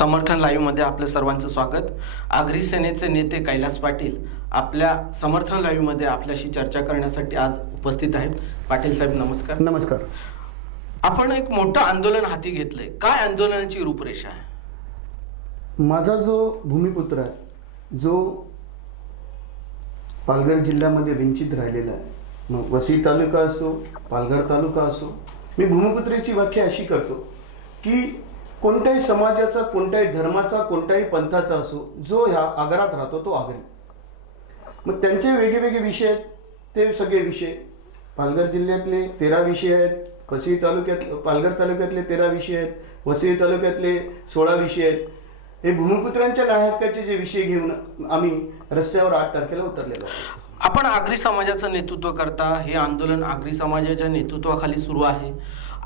समर्थन लाईव्हमध्ये आपलं सर्वांचं स्वागत. आगरी सेनेचे नेते कैलास पाटील आपल्या समर्थन लाईव्हमध्ये आपल्याशी चर्चा करण्यासाठी आज उपस्थित आहेत. पाटील साहेब नमस्कार. नमस्कार. आपण एक मोठं आंदोलन हाती घेतलंय. काय आंदोलनाची रूपरेषा आहे? माझा जो भूमिपुत्र आहे जो पालघर जिल्ह्यामध्ये वंचित राहिलेला आहे मग वसई तालुका असो पालघर तालुका असो मी भूमिपुत्रेची व्याख्या अशी करतो की कोणत्याही समाजाचा कोणत्याही धर्माचा कोणत्याही पंथाचा असो जो ह्या आगारात राहतो तो आगरी. मग त्यांचे वेगवेगळे विषय आहेत ते सगळे विषय. पालघर जिल्ह्यातले तेरा विषय आहेत वसई तालुक्यात पालघर तालुक्यातले तेरा विषय आहेत वसई तालुक्यातले सोळा विषय आहेत. हे भूमिपुत्रांच्या नायकाचे जे विषय घेऊन आम्ही रस्त्यावर आठ तारखेला उतरलेलो आपण आगरी समाजाचं नेतृत्व करता हे आंदोलन आगरी समाजाच्या नेतृत्वाखाली सुरू आहे.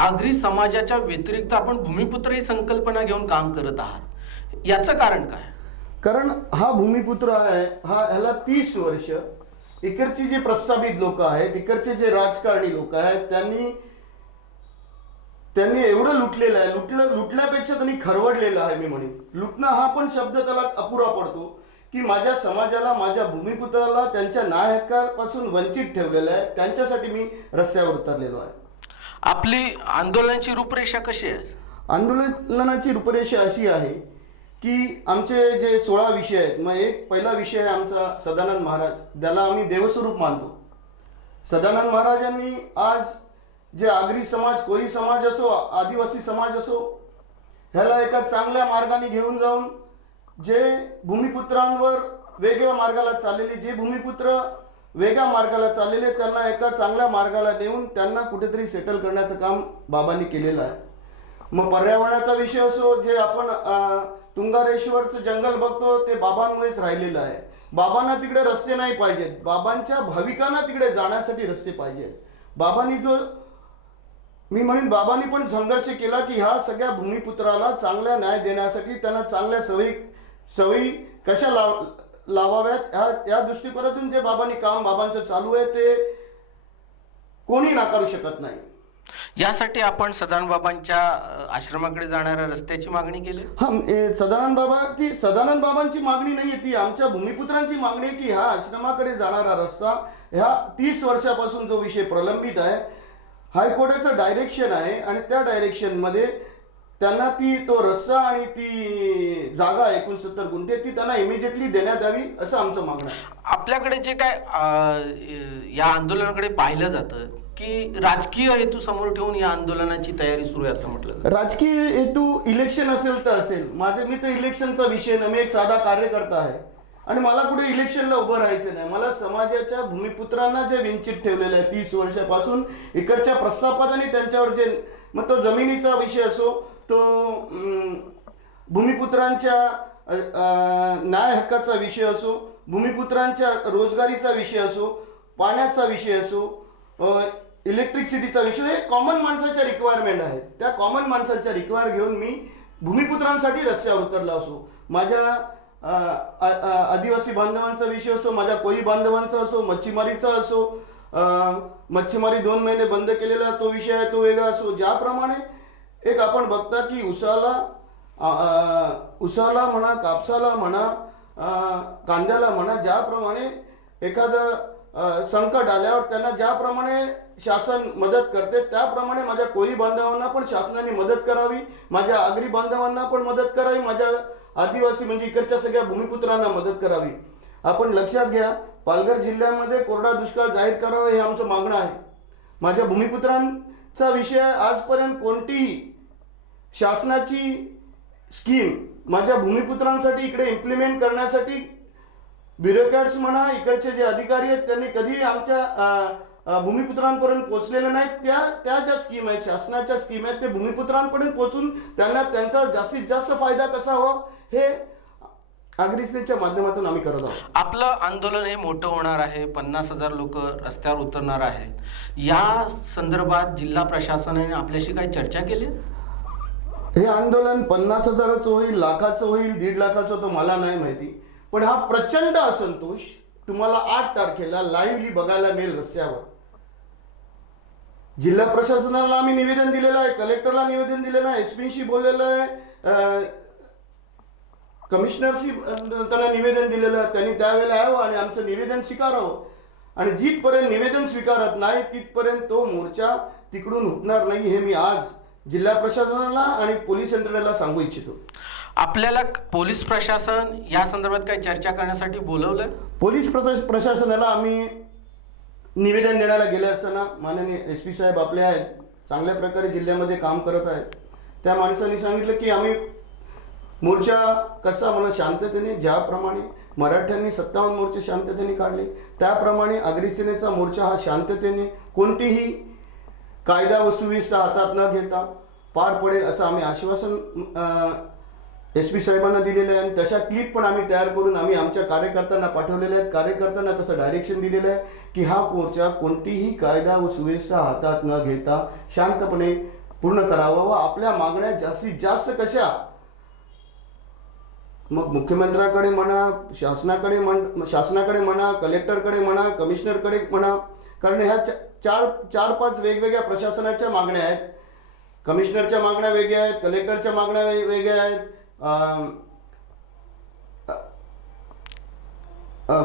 आगरी समाजाच्या व्यतिरिक्त आपण भूमिपुत्र ही संकल्पना घेऊन काम करत आहात. याचं कारण काय? कारण हा भूमिपुत्र आहे हा ह्याला तीस वर्ष इकडची जे प्रस्थापित लोक आहेत इकडचे जे राजकारणी लोक आहेत त्यांनी त्यांनी एवढं लुटलेलं आहे लुटलं लुटल्यापेक्षा त्यांनी खरवडलेलं आहे मी म्हणेन. लुटणं हा पण शब्द त्याला अपुरा पडतो की माझ्या समाजाला माझ्या भूमिपुत्राला त्यांच्या नायकापासून वंचित ठेवलेलं आहे त्यांच्यासाठी मी रस्त्यावर उतरलेलो आहे. आपली आंदोलनाची रूपरेषा कशी आहे? आंदोलनाची रूपरेषा अशी आहे की आमचे जे सोळा विषय आहेत मग एक पहिला विषय आहे आमचा सदानंद महाराज. ज्याला आम्ही देवस्वरूप मानतो. सदानंद महाराजांनी आज जे आगरी समाज कोळी समाज असो आदिवासी समाज असो ह्याला एका चांगल्या मार्गाने घेऊन जाऊन जे भूमिपुत्रांवर वेगळ्या मार्गाला चाललेले जे भूमिपुत्र वेगळ्या मार्गाला चाललेले त्यांना एका चांगल्या मार्गाला नेऊन त्यांना कुठेतरी सेटल करण्याचं काम बाबांनी केलेलं आहे. मग पर्यावरणाचा विषय असो जे आपण तुंगारेश्वरचं जंगल बघतो ते बाबांमुळेच राहिलेलं आहे. बाबांना तिकडे रस्ते नाही पाहिजेत. बाबांच्या भाविकांना तिकडे जाण्यासाठी रस्ते पाहिजेत. बाबांनी जो मी म्हणेन बाबांनी पण संघर्ष केला की ह्या सगळ्या भूमिपुत्राला चांगला न्याय देण्यासाठी त्यांना चांगल्या सवयी सवयी कशा लाव लावाव्यात. ह्या या दृष्टिकोनातून जे बाबांनी काम बाबांचं चालू आहे ते कोणी नाकारू शकत नाही. यासाठी आपण सदानबाबांच्या अ, आश्रमाकडे जाणाऱ्या रस्त्याची मागणी केली? हा सदानंद बाबा ती सदानंद बाबांची मागणी नाही ती. आमच्या भूमिपुत्रांची मागणी आहे की ह्या आश्रमाकडे जाणारा रस्ता ह्या तीस वर्षापासून जो विषय प्रलंबित आहे हायकोर्टाचं डायरेक्शन आहे आणि त्या डायरेक्शनमध्ये त्यांना ती तो रस्ता आणि ती जागा एकोणसत्तर गुंठे ती त्यांना इमिजिएटली देण्यात यावी असं आमचं मागणं आहे. आपल्याकडे जे काय अ, या आंदोलनाकडे पाहिलं जातं की राजकीय हेतू समोर ठेवून या आंदोलनाची तयारी सुरू आहे असं म्हटलं जातं. राजकीय हेतू इलेक्शन असेल तर असेल. माझे मी तर इलेक्शनचा विषय ना मी एक साधा कार्यकर्ता आहे. आणि मला कुठे इलेक्शनला उभं राहायचं नाही. मला समाजाच्या भूमिपुत्रांना जे वंचित ठेवलेलं आहे तीस वर्षापासून इकडच्या प्रस्थापनाने त्यांच्यावर जे मग तो जमिनीचा विषय असो तो भूमिपुत्रांच्या न्याय हक्काचा विषय असो भूमिपुत्रांच्या रोजगारीचा विषय असो पाण्याचा विषय असो इलेक्ट्रिकसिटीचा इलेक्ट्रिसिटीचा विषय हे कॉमन माणसाच्या रिक्वायरमेंट आहेत. त्या कॉमन माणसाच्या रिक्वायर घेऊन मी भूमिपुत्रांसाठी रस्त्यावर उतरला असो. माझ्या आदिवासी बांधवांचा विषय असो माझ्या कोळी बांधवांचा असो मच्छीमारीचा असो मच्छीमारी दोन महिने बंद केलेला तो विषय आहे तो वेगळा असो. ज्याप्रमाणे एक आपण बघता की उसाला उसाला म्हणा कापसाला म्हणा कांद्याला म्हणा ज्याप्रमाणे एखादं संकट आल्यावर त्यांना ज्याप्रमाणे शासन मदत करते त्याप्रमाणे माझ्या कोळी बांधवांना पण शासनाने मदत करावी माझ्या आगरी बांधवांना पण मदत करावी माझ्या आदिवासी म्हणजे इकडच्या सगळ्या भूमिपुत्रांना मदत करावी. आपण लक्षात घ्या पालघर जिल्ह्यामध्ये कोरडा दुष्काळ जाहीर करावा हे आमचं मागणं आहे. माझ्या भूमिपुत्रांचा विषय आजपर्यंत कोणतीही शासनाची स्कीम माझ्या भूमिपुत्रांसाठी इकडे इम्प्लिमेंट करण्यासाठी ब्युरोक्रॅट्स म्हणा इकडचे जे अधिकारी आहेत त्यांनी कधीही आमच्या भूमिपुत्रांपर्यंत पोहोचलेले नाहीत. त्या त्या ज्या स्कीम आहेत शासनाच्या स्कीम आहेत ते भूमिपुत्रांपर्यंत पोहोचून त्यांना त्यांचा जास्तीत जास्त फायदा कसा हवा हे अग्रिसनेच्या माध्यमातून आम्ही करत आहोत. आपलं आंदोलन हे मोठं होणार आहे. पन्नास हजार लोक रस्त्यावर उतरणार आहेत. या संदर्भात जिल्हा प्रशासनाने आपल्याशी काही चर्चा केली? हे आंदोलन पन्नास हजाराचं होईल लाखाचं होईल दीड लाखाचं तर मला नाही माहिती. पण हा प्रचंड असंतोष तुम्हाला आठ तारखेला लाईव्हली बघायला मिळेल रस्त्यावर. जिल्हा प्रशासनाला आम्ही निवेदन दिलेलं आहे कलेक्टरला निवेदन दिलेलं आहे एसपीशी बोललेलं आहे कमिशनरशी त्यांना निवेदन दिलेलं आहे त्यांनी त्यावेळेला यावं आणि आमचं निवेदन स्वीकारावं. आणि जिथपर्यंत निवेदन स्वीकारत नाही तिथपर्यंत तो मोर्चा तिकडून उठणार नाही हे मी आज जिल्हा प्रशासनाला आणि पोलीस यंत्रणेला सांगू इच्छितो. आपल्याला पोलीस प्रशासन या संदर्भात काही चर्चा करण्यासाठी बोलवलंय? पोलीस प्रश- प्रशासनाला आम्ही निवेदन देण्याला गेले असताना माननीय एस पी साहेब आपले आहेत चांगल्या प्रकारे जिल्ह्यामध्ये काम करत आहेत. त्या माणसांनी सांगितलं की आम्ही मोर्चा कसा मला शांततेने ज्याप्रमाणे मराठ्यांनी सत्तावन्न मोर्चे शांततेने काढले त्याप्रमाणे अग्रिसेनेचा मोर्चा हा शांततेने कोणतीही कायदा व सुव्यवस्था हातात न घेता पार पडेल असं आम्ही आश्वासन एस पी साहेबांना दिलेलं आहे. आणि तशा क्लिप पण आम्ही तयार करून आम्ही आमच्या कार्यकर्त्यांना पाठवलेल्या आहेत. कार्यकर्त्यांना तसं डायरेक्शन दिलेलं आहे की हा मोर्चा कोणतीही कायदा व सुव्यवस्था हातात न घेता शांतपणे पूर्ण करावा व आपल्या मागण्या जास्तीत जास्त कशा? मग मुख्यमंत्र्याकडे म्हणा शासनाकडे म्हण शासनाकडे म्हणा कलेक्टरकडे म्हणा कमिशनरकडे म्हणा कारण ह्या चार चार पाच वेगवेगळ्या प्रशासनाच्या मागण्या आहेत. कमिशनरच्या मागण्या वेगळ्या आहेत कलेक्टरच्या मागण्या वेगळ्या आहेत.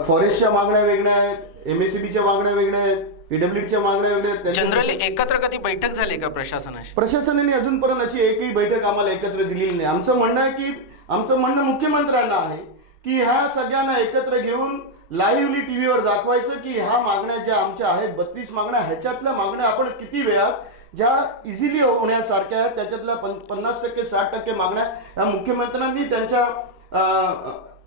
फॉरेस्टच्या मागण्या वेगळ्या आहेत एम एस च्या मागण्या वेगळ्या आहेत पीडब्ल्यूडीच्या मागण्या वेगळ्या आहेत. जनरली एकत्र कधी बैठक झाली का प्रशासनाशी? प्रशासनाने अजूनपर्यंत अशी एकही बैठक आम्हाला एकत्र दिलेली नाही. आमचं म्हणणं आहे की आमचं म्हणणं मुख्यमंत्र्यांना आहे की ह्या सगळ्यांना एकत्र घेऊन लाईव्हली टी व्हीवर दाखवायचं की ह्या मागण्या ज्या आमच्या आहेत बत्तीस मागण्या ह्याच्यातल्या मागण्या आपण किती वेळात ज्या इझिली होण्यासारख्या आहेत त्याच्यातल्या पन पन्नास टक्के साठ टक्के मागण्या ह्या मुख्यमंत्र्यांनी त्यांच्या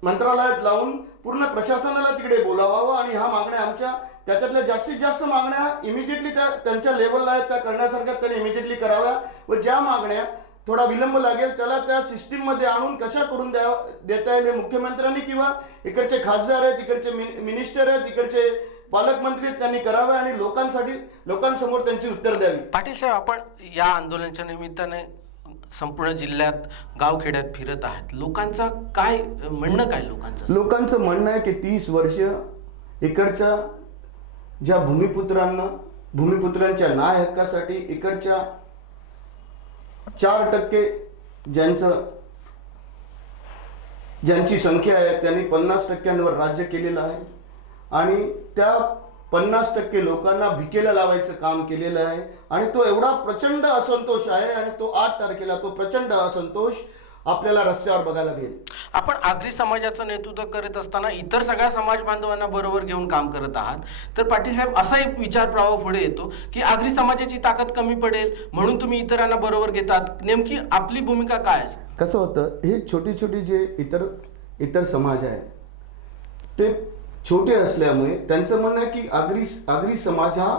मंत्रालयात लावून पूर्ण प्रशासनाला तिकडे बोलावावं आणि ह्या मागण्या आमच्या त्याच्यातल्या जास्तीत जास्त मागण्या इमिजिएटली त्या त्यांच्या लेवलला आहेत त्या करण्यासारख्या त्यांनी इमिजिएटली कराव्या व ज्या मागण्या थोडा विलंब लागेल. त्याला त्या सिस्टीममध्ये आणून कशा करून द्या देता येईल हे मुख्यमंत्र्यांनी किंवा इकडचे खासदार आहेत इकडचे मिनिस्टर आहेत इकडचे पालकमंत्री त्यांनी कराव्या आणि लोकांसाठी लोकांसमोर त्यांची उत्तर द्यावी. पाटील साहेब आपण या आंदोलनाच्या निमित्ताने संपूर्ण जिल्ह्यात गावखेड्यात फिरत आहात. लोकांचा काय म्हणणं काय लोकांचं? लोकांचं म्हणणं आहे की तीस वर्ष इकडच्या ज्या भूमिपुत्रांना भूमिपुत्रांच्या न्याय हक्कासाठी इकडच्या चार टक्के ज्यांचं ज्यांची संख्या आहे त्यांनी पन्नास टक्क्यांवर राज्य केलेलं आहे. आणि त्या पन्नास टक्के लोकांना भिकेला लावायचं काम केलेलं आहे. आणि तो एवढा प्रचंड असंतोष आहे आणि तो आठ तारखेला तो प्रचंड असंतोष आपल्याला रस्त्यावर बघायला मिळेल. आपण आगरी समाजाचं नेतृत्व करत असताना इतर सगळ्या समाज बांधवांना बरोबर घेऊन काम करत आहात. तर पाटील साहेब असा एक विचार प्रवाह पुढे येतो की आगरी समाजाची ताकद कमी पडेल म्हणून तुम्ही इतरांना बरोबर घेतात. नेमकी आपली भूमिका काय असेल कसं होतं हे छोटी छोटी जे इतर इतर समाज आहेत ते छोटे असल्यामुळे त्यांचं म्हणणं आहे की आगरी आगरी समाज हा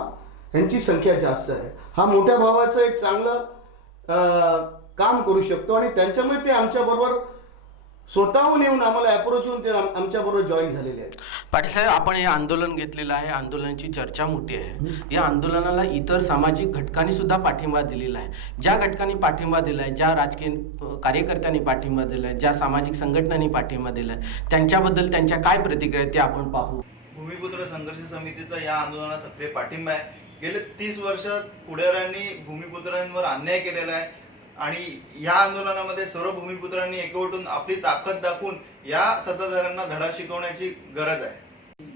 ह्यांची संख्या जास्त आहे. हा मोठ्या भावाचं एक चांगलं काम करू शकतो आणि त्यांच्यामुळे ते आमच्याबरोबर स्वतःहून येऊन आम्हाला अप्रोच होऊन ते आम- आमच्याबरोबर जॉईन झालेले आहेत. पाटील साहेब आपण हे आंदोलन घेतलेलं आहे. आंदोलनाची चर्चा मोठी आहे. या आंदोलनाला इतर सामाजिक घटकांनी सुद्धा पाठिंबा दिलेला आहे. ज्या घटकांनी पाठिंबा दिलाय ज्या राजकीय कार्यकर्त्यांनी पाठिंबा दिलाय ज्या सामाजिक संघटनांनी पाठिंबा दिलाय त्यांच्याबद्दल त्यांच्या काय प्रतिक्रिया ते आपण पाहू. भूमिपुत्र संघर्ष समितीचा या आंदोलनाला सक्रिय पाठिंबा आहे. गेले तीस वर्षात पुढाऱ्यांनी भूमिपुत्रांवर अन्याय केलेला आहे. आणि या आंदोलनामध्ये सर्व भूमिपुत्रांनी एकवटून आपली ताकद दाखवून या सत्ताधाऱ्यांना धडा शिकवण्याची गरज आहे.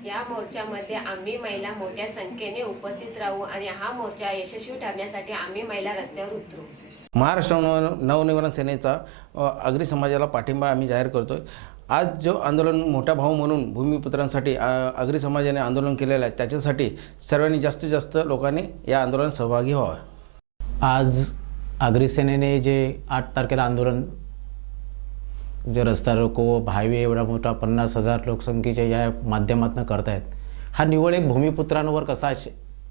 या मोर्चामध्ये आम्ही महिला मोठ्या संख्येने उपस्थित राहू आणि हा मोर्चा यशस्वी ठरण्यासाठी आम्ही महिला रस्त्यावर उतरू. महाराष्ट्र नव नवनिर्माण सेनेचा अ, आगरी समाजाला पाठिंबा आम्ही जाहीर करतो आहे आज जो आंदोलन मोठा भाऊ म्हणून भूमिपुत्रांसाठी अ, आगरी समाजाने आंदोलन केलेलं आहे त्याच्यासाठी सर्वांनी जास्तीत जास्त लोकांनी या आंदोलनात सहभागी व्हावं. आज आगरी सेनेने जे आठ तारखेला आंदोलन जे रस्ता रोको हायवे एवढा मोठा पन्नास हजार लोकसंख्येच्या या माध्यमातून करतायत. हा निवड एक भूमिपुत्रांवर कसा श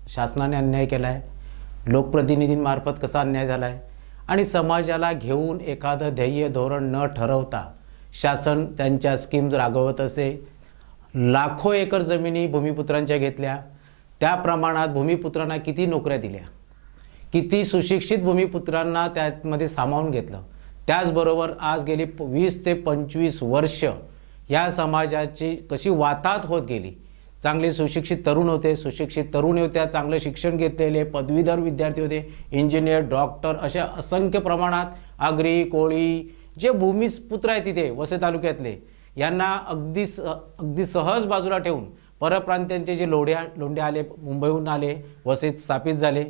शासनाने अन्याय केला आहे लोकप्रतिनिधींमार्फत कसा अन्याय झाला आहे आणि समाजाला घेऊन एखादं ध्येय धोरण न ठरवता शासन त्यांच्या स्कीम्स राबवत असे. लाखो एकर जमिनी भूमिपुत्रांच्या घेतल्या. त्या प्रमाणात भूमिपुत्रांना किती नोकऱ्या दिल्या? किती सुशिक्षित भूमिपुत्रांना त्यामध्ये सामावून घेतलं. त्याचबरोबर आज गेली वीस ते पंचवीस वर्ष या समाजाची कशी वाताहत होत गेली. चांगले सुशिक्षित तरुण होते सुशिक्षित तरुण होत्या चांगलं शिक्षण घेतलेले पदवीधर विद्यार्थी होते इंजिनियर डॉक्टर अशा असंख्य प्रमाणात आगरी कोळी जे भूमिपुत्र आहेत तिथे वसे तालुक्यातले यांना अगदी स अगदी सहज बाजूला ठेवून परप्रांत्यांचे जे लोढ्या लोंढे आले मुंबईहून आले वसेत स्थापित झाले.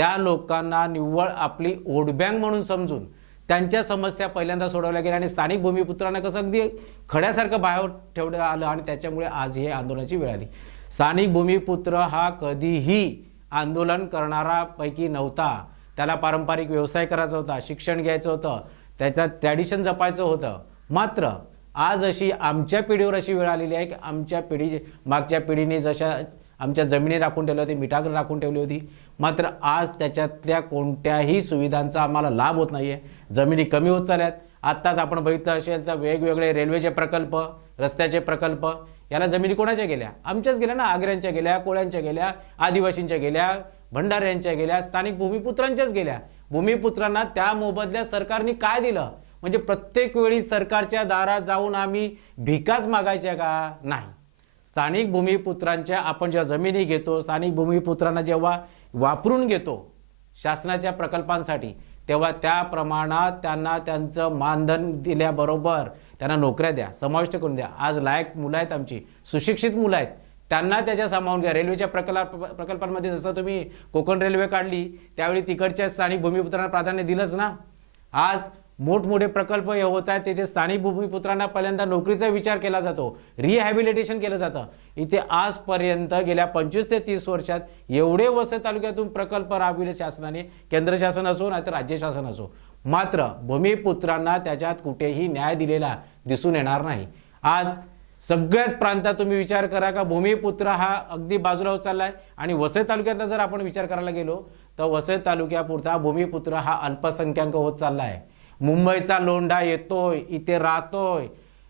त्या लोकांना निव्वळ आपली वोटबँक म्हणून समजून त्यांच्या समस्या पहिल्यांदा सोडवल्या गेल्या आणि स्थानिक भूमिपुत्रांना कसं अगदी खड्यासारखं बाहेर ठेवण्यात आलं आणि त्याच्यामुळे आज ही आंदोलनाची वेळ आली. स्थानिक भूमिपुत्र हा कधीही आंदोलन करणारापैकी नव्हता. त्याला पारंपरिक व्यवसाय करायचा होता शिक्षण घ्यायचं होतं त्याचं ट्रॅडिशन जपायचं होतं. मात्र आज अशी आमच्या पिढीवर अशी वेळ आलेली आहे की आमच्या पिढी मागच्या पिढीने जशा आमच्या जमिनी राखून ठेवल्या होती मिठागर राखून ठेवली होती. मात्र आज त्याच्यातल्या कोणत्याही सुविधांचा आम्हाला लाभ होत नाही आहे जमिनी कमी होत चालल्यात. आत्ताच आपण बघितलं असेल तर वेगवेगळे रेल्वेचे प्रकल्प रस्त्याचे प्रकल्प याला जमिनी कोणाच्या गेल्या? आमच्याच गेल्या ना आग्र्यांच्या गेल्या कोळ्यांच्या गेल्या आदिवासींच्या गेल्या भंडाऱ्यांच्या गेल्या स्थानिक भूमिपुत्रांच्याच गेल्या. भूमिपुत्रांना त्या मोबदल्यात सरकारने काय दिलं? म्हणजे प्रत्येक वेळी सरकारच्या दारात जाऊन आम्ही भिकाच मागायच्या का? नाही. स्थानिक भूमिपुत्रांच्या आपण जेव्हा जमिनी घेतो स्थानिक भूमिपुत्रांना जेव्हा वापरून घेतो शासनाच्या प्रकल्पांसाठी तेव्हा त्या प्रमाणात त्यांना त्यांचं मानधन दिल्याबरोबर त्यांना नोकऱ्या द्या समाविष्ट करून द्या. आज लायक मुलं आहेत आमची सुशिक्षित मुलं आहेत. त्यांना त्याच्या सामावून घ्या. रेल्वेच्या प्रकल्प प्रकल्पांमध्ये जसं तुम्ही कोकण रेल्वे काढली त्यावेळी तिकडच्या स्थानिक भूमिपुत्रांना प्राधान्य दिलंच ना. आज मोठमोठे प्रकल्प हे होत आहेत. तिथे स्थानिक भूमिपुत्रांना पहिल्यांदा नोकरीचा विचार केला जातो. रिहॅबिलिटेशन केलं जातं. इथे आजपर्यंत गेल्या पंचवीस ते तीस वर्षात एवढे वसई तालुक्यातून प्रकल्प राबविले शासनाने. केंद्र शासन असो नाहीतर राज्य शासन असो. मात्र भूमिपुत्रांना त्याच्यात कुठेही न्याय दिलेला दिसून येणार नाही. आज सगळ्याच प्रांतात तुम्ही विचार करा का भूमिपुत्र हा अगदी बाजूला होत चाललाय? आणि वसई तालुक्यातला जर आपण विचार करायला गेलो तर वसई तालुक्यापुरता भूमिपुत्र हा अल्पसंख्याक होत चालला आहे मुंबईचा लोंढा येतोय इथे राहतोय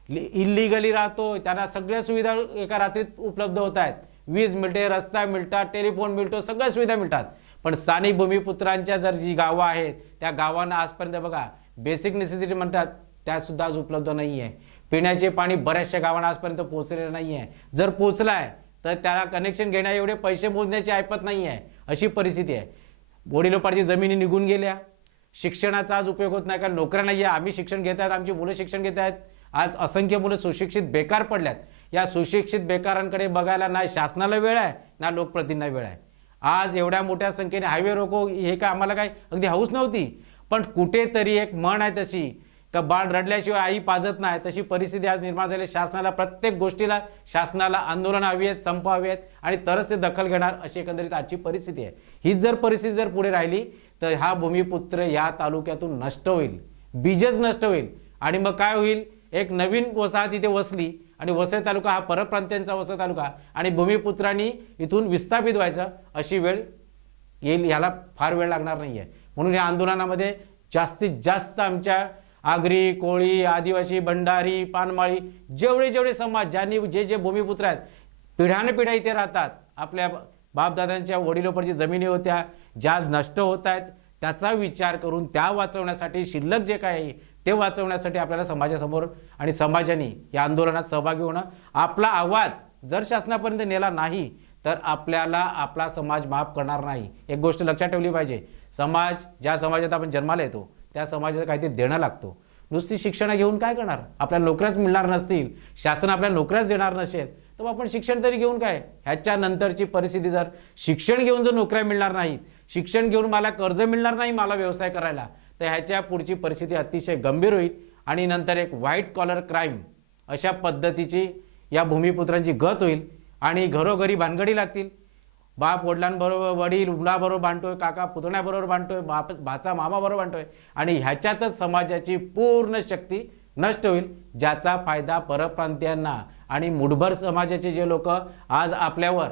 इल्लिगली राहतोय. त्यांना सगळ्या सुविधा एका रात्रीत उपलब्ध होत आहेत. वीज मिळते रस्ता मिळतात टेलिफोन मिळतो सगळ्या सुविधा मिळतात. पण स्थानिक भूमिपुत्रांच्या जर जी गावं आहेत त्या गावांना आजपर्यंत बघा बेसिक नेसेसिटी म्हणतात त्यासुद्धा आज उपलब्ध नाही आहे पिण्याचे पाणी बऱ्याचशा गावांना आजपर्यंत पोहोचलेलं नाही आहे जर पोचलाय तर त्याला कनेक्शन घेण्या एवढे पैसे मोजण्याची ऐपत नाही आहे अशी परिस्थिती आहे. वडिलोपार्जित जमिनी निघून गेल्या. शिक्षणाचा आज उपयोग होत नाही कारण नोकऱ्या नाही आहे आम्ही शिक्षण घेत आहेत आमची मुलं शिक्षण घेत आहेत. आज असंख्य मुलं सुशिक्षित बेकार पडल्यात. या सुशिक्षित बेकारांकडे बघायला ना शासनाला वेळ आहे ना लोकप्रतिनिधींना वेळ आहे. आज एवढ्या मोठ्या संख्येने हायवे रोको हे काय आम्हाला काय अगदी हौस नव्हती. पण कुठेतरी एक म्हण आहे तशी का बाळ रडल्याशिवाय आई पाजत नाही तशी परिस्थिती आज निर्माण झाली. शासनाला प्रत्येक गोष्टीला शासनाला आंदोलन हवी आहेत संप हवी आहेत आणि तरच ते दखल घेणार अशी एकंदरीत आजची परिस्थिती आहे. हीच जर परिस्थिती जर पुढे राहिली तर हा भूमिपुत्र या तालुक्यातून नष्ट होईल. बीजच नष्ट होईल. आणि मग काय होईल? एक नवीन वसाहत इथे वसली आणि वसई तालुका हा परप्रांत्यांचा वसई तालुका आणि भूमिपुत्रांनी इथून विस्थापित व्हायचं अशी वेळ येईल ह्याला फार वेळ लागणार नाही आहे म्हणून या आंदोलनामध्ये जास्तीत जास्त आमच्या आगरी कोळी आदिवासी भंडारी पानमाळी जेवढे जेवढे समाज ज्यांनी जे जे भूमिपुत्र आहेत पिढ्यानपिढ्या इथे राहतात आपल्या बापदादांच्या वडिलोपरची जमिनी होत्या ज्या नष्ट होत आहेत त्याचा विचार करून त्या वाचवण्यासाठी शिल्लक जे काय आहे ते वाचवण्यासाठी आपल्याला समाजासमोर आणि समाजाने या आंदोलनात सहभागी होणं आपला आवाज जर शासनापर्यंत नेला नाही तर आपल्याला आपला समाज माफ करणार नाही. एक गोष्ट लक्षात ठेवली पाहिजे. समाज ज्या समाजात आपण जन्माला येतो त्या समाजाला काहीतरी देणं लागतो. नुसती शिक्षण घेऊन काय करणार? आपल्याला नोकऱ्याच मिळणार नसतील. शासन आपल्याला नोकऱ्याच देणार नसेल. तर मग आपण शिक्षण तरी घेऊन काय? ह्याच्या नंतरची परिस्थिती जर शिक्षण घेऊन जर नोकऱ्या मिळणार नाहीत शिक्षण घेऊन मला कर्ज मिळणार नाही मला व्यवसाय करायला तर ह्याच्या पुढची परिस्थिती अतिशय गंभीर होईल आणि नंतर एक व्हाईट कॉलर क्राईम अशा पद्धतीची या भूमिपुत्रांची गत होईल आणि घरोघरी भानगडी लागतील. बाप वडिलांबरोबर वडील मुलाबरोबर बांधतोय काका पुतण्याबरोबर बांधतोय बाप भाचा मामाबरोबर बांधतोय आणि ह्याच्यातच समाजाची पूर्ण शक्ती नष्ट होईल ज्याचा फायदा परप्रांतीयांना आणि मुठभर समाजाचे जे लोक आज आपल्यावर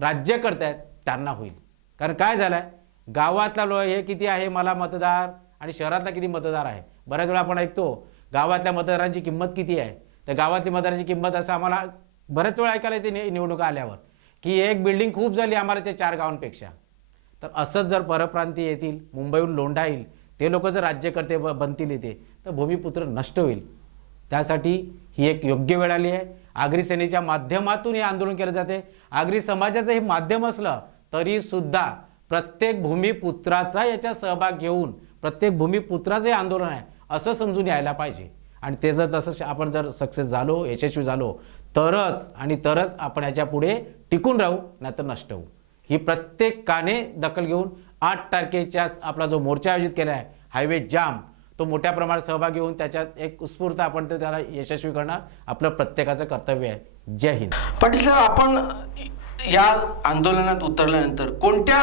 राज्य करत आहेत त्यांना होईल. कारण काय झालं आहे गावातला लो हे किती आहे? मला मतदार आणि शहरातला किती मतदार आहे? बऱ्याच वेळा आपण ऐकतो गावातल्या मतदारांची किंमत किती आहे? तर गावातली मतदारांची किंमत असं आम्हाला बऱ्याच वेळा ऐकायला येते नि- निवडणुका आल्यावर. की एक बिल्डिंग खूप झाली आम्हाला त्या चार गावांपेक्षा. तर असंच जर परप्रांती येतील मुंबईहून लोंढा येईल ते लोक जर राज्यकर्ते ब- बनतील इथे तर भूमिपुत्र नष्ट होईल. त्यासाठी ही एक योग्य वेळ आली आहे. आगरी सेनेच्या माध्यमातून हे आंदोलन केलं जाते. आगरी समाजाचं हे माध्यम असलं तरी सुद्धा प्रत्येक भूमिपुत्राचा याच्या सहभाग घेऊन प्रत्येक भूमिपुत्राचं हे आंदोलन आहे असं समजून यायला पाहिजे. आणि ते जर तसं आपण जर सक्सेस झालो यशस्वी झालो तरच आणि तरच आपण याच्यापुढे टिकून राहू नाहीतर नष्ट होऊ. ही प्रत्येकाने दखल घेऊन आठ तारखेच्या आपला जो मोर्चा आयोजित केला आहे हायवे जाम तो मोठ्या प्रमाणात सहभाग घेऊन त्याच्यात एक उत्स्फूर्त आपण ते त्याला यशस्वी करणं आपलं प्रत्येकाचं कर्तव्य आहे. जय हिंद. पाटील साहेब आपण या आंदोलनात उतरल्यानंतर कोणत्या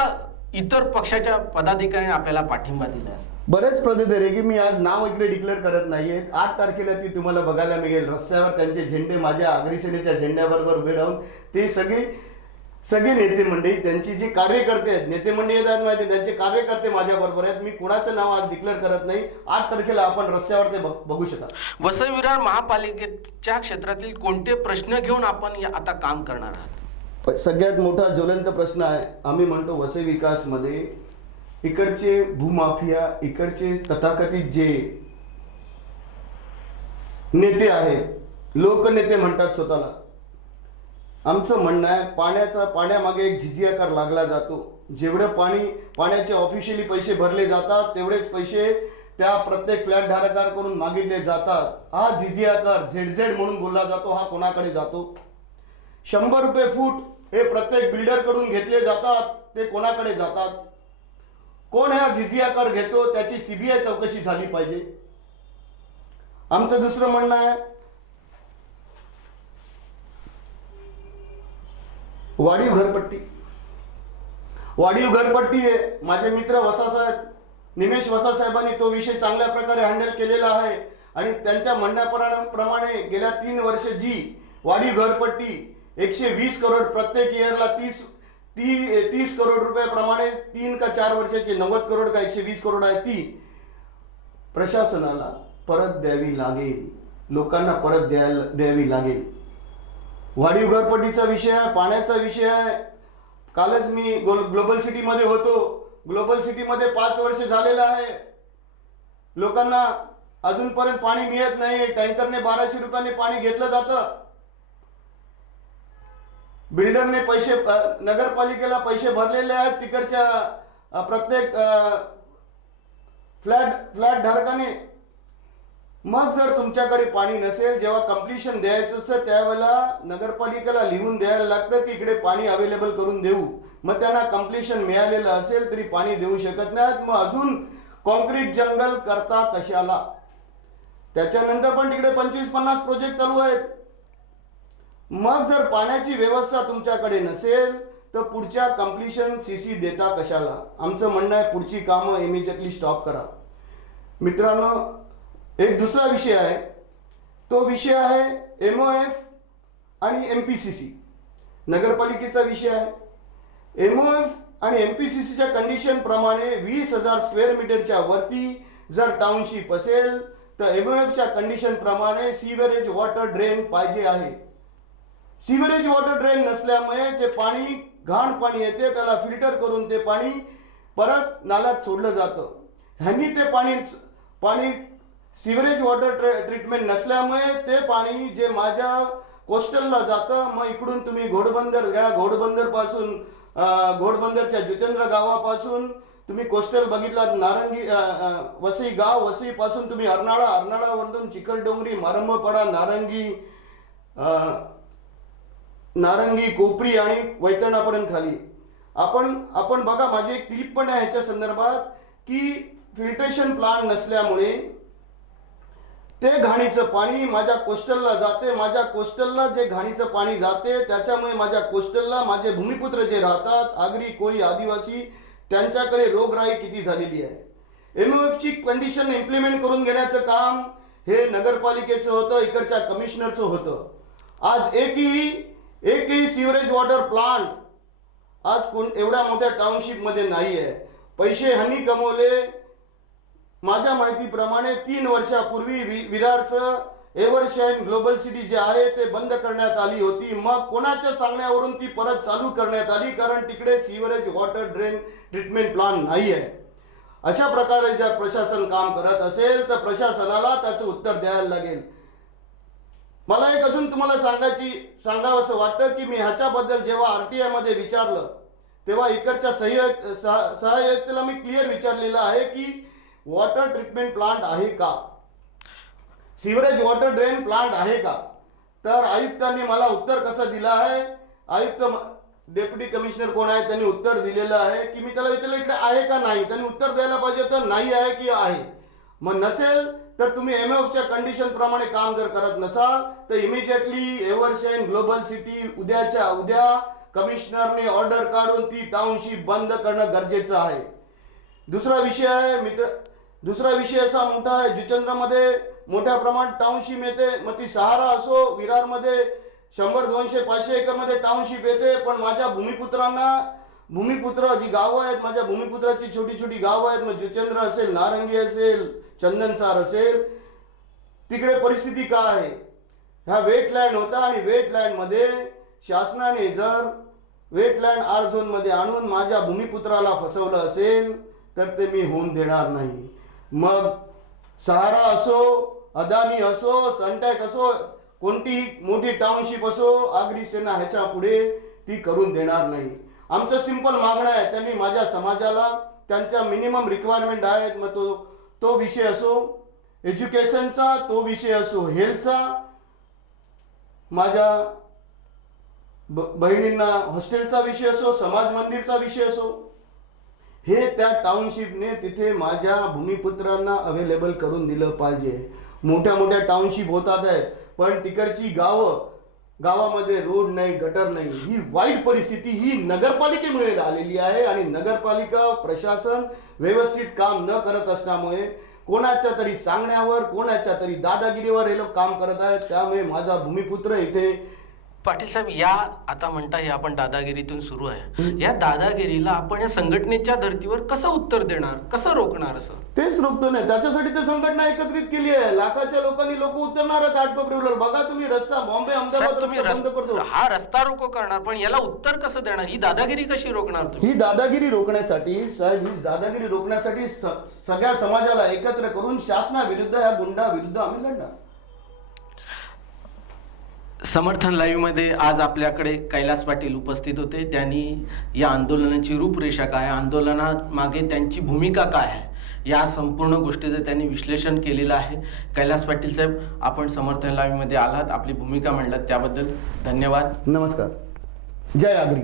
इतर पक्षाच्या पदाधिकाऱ्यांनी आपल्याला पाठिंबा दिला आहे? बरेच पद्धती आहे की मी आज नाव इकडे डिक्लेअर करत नाहीये. आठ तारखेला ती तुम्हाला बघायला मिळेल. रस्त्यावर त्यांचे झेंडे माझ्या आगरी सेनेच्या झेंड्याबरोबर उभे राहून ते सगळे सगळे नेते मंडळी त्यांची जी कार्यकर्ते आहेत नेते मंडळी आहेत माहिती त्यांचे कार्यकर्ते माझ्या बरोबर आहेत. मी कुणाचं नाव आज डिक्लेअर करत नाही. आठ तारखेला आपण रस्त्यावर ते बघ- शकाल वसई विरार महापालिकेच्या क्षेत्रातील कोणते प्रश्न घेऊन आपण आता काम करणार आहात? सगळ्यात मोठा ज्वलंत प्रश्न आहे. आम्ही म्हणतो वसई विकासमध्ये इकडचे भूमाफिया इकडचे तथाकथित जे नेते आहेत लोकनेते म्हणतात स्वतःला. आमचं म्हणणं आहे पाण्याचा पाण्यामागे एक झिझिया कर लागला जातो. जेवढं पाणी पाण्याचे ऑफिशियली पैसे भरले जातात तेवढेच पैसे त्या प्रत्येक फ्लॅट धारकाकडून मागितले जातात. हा झिझियाकर झेड झेड म्हणून बोलला जातो हा कोणाकडे जातो? शंभर रुपये फूट हे प्रत्येक बिल्डरकडून घेतले जातात ते कोणाकडे जातात? कोण हा झिझियाकर घेतो त्याची सीबीआय चौकशी झाली पाहिजे. आमचं दुसरं म्हणणं आहे वाढीव घरपट्टी. वाढीव घरपट्टी आहे माझे मित्र वसासाहेब निमेश वसासाहेबांनी तो विषय चांगल्या प्रकारे हँडल केलेला आहे. आणि त्यांच्या म्हणण्याप्रमाणे गेल्या तीन वर्ष जी वाढीव घरपट्टी एकशे वीस करोड प्रत्येक इयरला तीस ती तीस करोड रुपयाप्रमाणे तीन का चार वर्षाची नव्वद करोड का एकशे वीस करोड आहे ती प्रशासनाला परत द्यावी लागेल. लोकांना परत द्यायला द्यावी लागेल. वाढीव घरपट्टीचा विषय आहे पाण्याचा विषय आहे. कालच मी गोल ग्लोबल सिटीमध्ये होतो. ग्लोबल सिटीमध्ये पाच वर्ष झालेलं आहे. लोकांना अजूनपर्यंत पाणी मिळत नाही. टँकरने बाराशे रुपयाने पाणी घेतलं जातं. बिल्डरने पैसे नगरपालिकेला पैसे भरलेले आहेत. तिकडच्या प्रत्येक फ्लॅट फ्लॅट धारकाने मग जर तुमच्याकडे पाणी नसेल जेव्हा कम्प्लिशन द्यायचं असतं त्यावेळेला नगरपालिकेला लिहून द्यायला लागतं की इकडे पाणी अवेलेबल करून देऊ. मग त्यांना कम्प्लिशन मिळालेलं असेल तरी पाणी देऊ शकत नाहीत. मग अजून कॉन्क्रीट जंगल करता कशाला? त्याच्यानंतर पण तिकडे पंचवीस पन्नास प्रोजेक्ट चालू आहेत. मग जर पाण्याची व्यवस्था तुमच्याकडे नसेल तर पुढच्या कम्प्लिशन सी सी देता कशाला? आमचं म्हणणं आहे पुढची कामं इमिजिएटली स्टॉप करा. मित्रांनो एक दुसरा विषय आहे. तो विषय आहे एम ओ एफ आणि एम पी सी सी नगरपालिकेचा विषय आहे. एम ओ एफ आणि एम पी सी सीच्या कंडिशनप्रमाणे वीस हजार स्क्वेअर मीटरच्या वरती जर टाउनशिप असेल तर एम ओ एफच्या कंडिशनप्रमाणे सीवरेज वॉटर ड्रेन पाहिजे आहे. सीवरेज वॉटर ड्रेन नसल्यामुळे ते पाणी घाण पाणी येते त्याला फिल्टर करून ते पाणी परत नाल्यात सोडलं जातं. ह्यांनी ते पाणी पाणी सिवरेज वॉटर ट्रे ट्रीटमेंट नसल्यामुळे ते पाणी जे माझ्या कोस्टलला जातं मग इकडून तुम्ही घोडबंदर घ्या. घोडबंदरपासून घोडबंदरच्या जितेंद्र गावापासून तुम्ही कोस्टल बघितला नारंगी वसई गाव वसईपासून तुम्ही अर्नाळा अर्नाळावरून चिखलडोंगरी मारंबपडा नारंगी नारंगी कोपरी आणि वैतरणापर्यंत खाली. आपण आपण बघा माझी एक क्लिप पण आहे ह्याच्या संदर्भात की फिल्ट्रेशन प्लांट नसल्यामुळे ते घाणीचं पाणी माझ्या कोस्टलला जाते माझ्या कोस्टलला जे घाणीचं पाणी जाते त्याच्यामुळे माझ्या कोस्टलला माझे भूमिपुत्र जे राहतात आगरी कोळी आदिवासी त्यांच्याकडे रोगराई किती झालेली आहे. एम एफची कंडिशन इम्प्लिमेंट करून घेण्याचं काम हे नगरपालिकेचं होतं इकडच्या कमिशनरचं होतं. आज एकही एकही सिवरेज वॉटर प्लांट आज कोण एवढ्या मोठ्या टाउनशिपमध्ये नाही आहे पैसे ह्यांनी कमवले माझ्या माहितीप्रमाणे तीन वर्षापूर्वी वि- विरारचं एव्हरशाईन ग्लोबल सिटी जे आहे ते बंद करण्यात आली होती. मग कोणाच्या सांगण्यावरून ती परत चालू करण्यात आली? कारण तिकडे sewerage water drain treatment plan नाही आहे अशा प्रकारे जर प्रशासन काम करत असेल तर प्रशासनाला त्याचं उत्तर द्यायला लागेल. मला एक अजून तुम्हाला सांगायची सांगावं असं वाटतं की मी ह्याच्याबद्दल जेव्हा आर टी आयमध्ये विचारलं तेव्हा इकडच्या सहाय्यक सह- सहाय्यकतेला मी क्लिअर विचारलेलं आहे की वॉटर ट्रीटमेंट प्लांट आहे का? सिवरेज वॉटर ड्रेन प्लांट आहे का? तर आयुक्तांनी मला उत्तर कसं दिलं आहे? आयुक्त डेप्युटी कमिशनर कोण आहे? त्यांनी उत्तर दिलेलं आहे की मी त्याला विचारलं इकडे आहे का नाही? त्यांनी उत्तर द्यायला पाहिजे तर नाही आहे की आहे. मग नसेल तर तुम्ही एम एफच्या कंडिशन प्रमाणे काम जर करत नसाल तर इमिजिएटली एव्हरशाईन ग्लोबल सिटी उद्याच्या उद्या कमिशनरने ऑर्डर काढून ती टाउनशिप बंद करणं गरजेचं आहे. दुसरा विषय आहे मित्र दुसरा विषय असा मोठा आहे जुचंद्रमध्ये मोठ्या प्रमाणात टाउनशिप येते मग ती सहारा असो विरारमध्ये शंभर दोनशे पाचशे एकरमध्ये टाउनशिप येते पण माझ्या भूमिपुत्रांना भूमिपुत्र जी गावं आहेत माझ्या भूमिपुत्राची छोटी छोटी गावं आहेत मग जुचंद्र असेल नारंगी असेल चंदनसार असेल तिकडे परिस्थिती काय आहे? ह्या वेटलँड होता आणि वेटलँडमध्ये शासनाने जर वेटलँड आर झोनमध्ये आणून माझ्या भूमिपुत्राला फसवलं असेल तर ते मी होऊन देणार नाही. मग सहारा असो अदानी असो सनटॅक असो कोणतीही मोठी टाउनशिप असो आगरी सेना ह्याच्या पुढे ती करून देणार नाही. आमचं सिंपल मागणं आहे त्यांनी माझ्या समाजाला त्यांच्या मिनिमम रिक्वायरमेंट आहेत मग तो तो विषय असो एज्युकेशनचा तो विषय असो हेल्थचा माझ्या ब- बहिणींना हॉस्टेलचा विषय असो समाज मंदिरचा विषय असो हे त्या टाउनशिपने तिथे माझ्या भूमिपुत्रांना अवेलेबल करून दिलं पाहिजे. मोठ्या मोठ्या टाउनशिप होतात आहेत पण तिकडची गावं गावामध्ये रोड नाही गटर नाही. ही वाईट परिस्थिती ही नगरपालिकेमुळे आलेली आहे आणि नगरपालिका प्रशासन व्यवस्थित काम न करत असल्यामुळे कोणाच्या तरी सांगण्यावर कोणाच्या तरी दादागिरीवर हे लोक काम करत आहेत. त्यामुळे माझा भूमिपुत्र इथे पाटील साहेब या आता म्हणता हे आपण दादागिरीतून सुरू आहे. या दादागिरीला आपण या संघटनेच्या धर्तीवर कसं उत्तर देणार? कसं रोखणार असं? तेच रोखतो नाही त्याच्यासाठी तर संघटना एकत्रित केली आहे. लाखाच्या लोकांनी लोक उतरणार आहेत आठ फेब्रुवारीला. बघा तुम्ही रस्ता बॉम्बे अहमदाबाद हा रस्ता रोको करणार पण याला उत्तर कसं देणार? ही दादागिरी कशी रोखणार ही दादागिरी रोखण्यासाठी साहेब ही दादागिरी रोखण्यासाठी सगळ्या समाजाला एकत्र करून शासनाविरुद्ध या गुंडा विरुद्ध आम्ही लढणार. समर्थन लाईव्हमध्ये आज आपल्याकडे कैलास पाटील उपस्थित होते. त्यांनी या आंदोलनाची रूपरेषा काय आंदोलनामागे त्यांची भूमिका काय आहे या संपूर्ण गोष्टीचं त्यांनी विश्लेषण केलेलं आहे. कैलास पाटील साहेब आपण समर्थन लाईव्हमध्ये आलात आपली भूमिका मांडलात त्याबद्दल धन्यवाद. नमस्कार. जय आगरी.